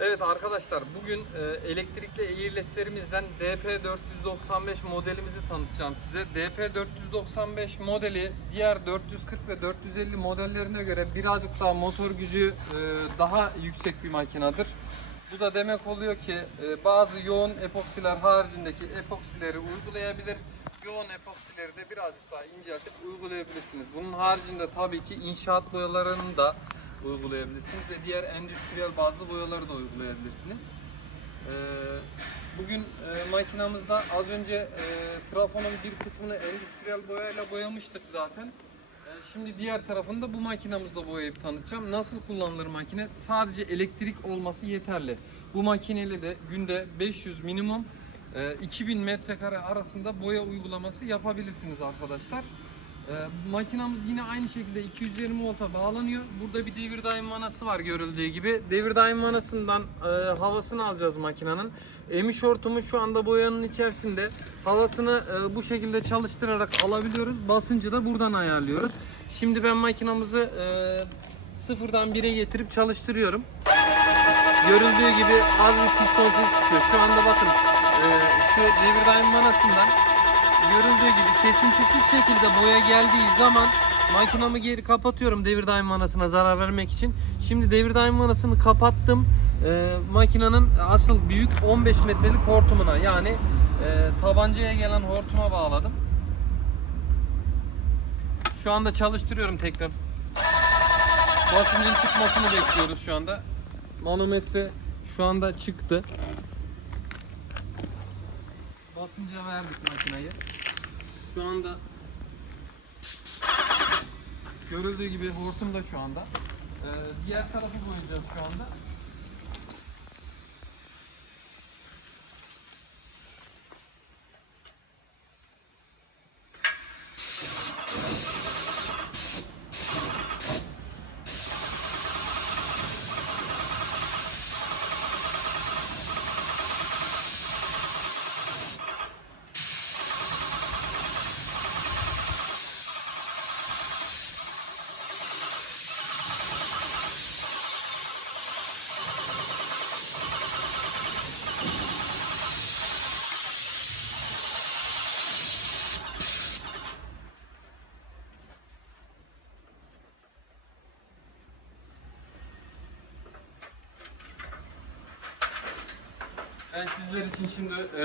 Evet arkadaşlar bugün e, elektrikli airless'lerimizden DP495 modelimizi tanıtacağım size. DP495 modeli diğer 440 ve 450 modellerine göre birazcık daha motor gücü e, daha yüksek bir makinedir. Bu da demek oluyor ki e, bazı yoğun epoksiler haricindeki epoksileri uygulayabilir. Yoğun epoksileri de birazcık daha inceltip uygulayabilirsiniz. Bunun haricinde tabii ki inşaat boyalarını da uygulayabilirsiniz ve diğer endüstriyel bazlı boyaları da uygulayabilirsiniz. Ee, Bugün e, makinamızda az önce e, trafonun bir kısmını endüstriyel boyayla boyamıştık zaten. E, Şimdi diğer tarafını da bu makinamızla boyayıp tanıtacağım. Nasıl kullanılır makine? Sadece elektrik olması yeterli. Bu makineyle de günde 500 minimum e, 2000 metrekare arasında boya uygulaması yapabilirsiniz arkadaşlar. Ee, makinamız yine aynı şekilde 220 volta bağlanıyor. Burada bir devir daim vanası var görüldüğü gibi. Devir daim vanasından e, havasını alacağız makinenin. Emiş hortumu şu anda boyanın içerisinde. Havasını e, bu şekilde çalıştırarak alabiliyoruz. Basıncı da buradan ayarlıyoruz. Şimdi ben makinamızı e, sıfırdan 1'e getirip çalıştırıyorum. Görüldüğü gibi az bir piston sesi çıkıyor. Şu anda bakın e, şu devir daim vanasından görüldüğü gibi kesintisiz şekilde boya geldiği zaman makinamı geri kapatıyorum devir daim vanasına zarar vermek için. Şimdi devir daim vanasını kapattım. Ee, makinenin asıl büyük 15 metrelik hortumuna yani e, tabancaya gelen hortuma bağladım. Şu anda çalıştırıyorum tekrar. Basıncın çıkmasını bekliyoruz şu anda. Manometre şu anda çıktı. Basınca verdik makinayı. Şu anda görüldüğü gibi hortum da şu anda. Ee, diğer tarafı boyayacağız şu anda. Ben sizler için şimdi e,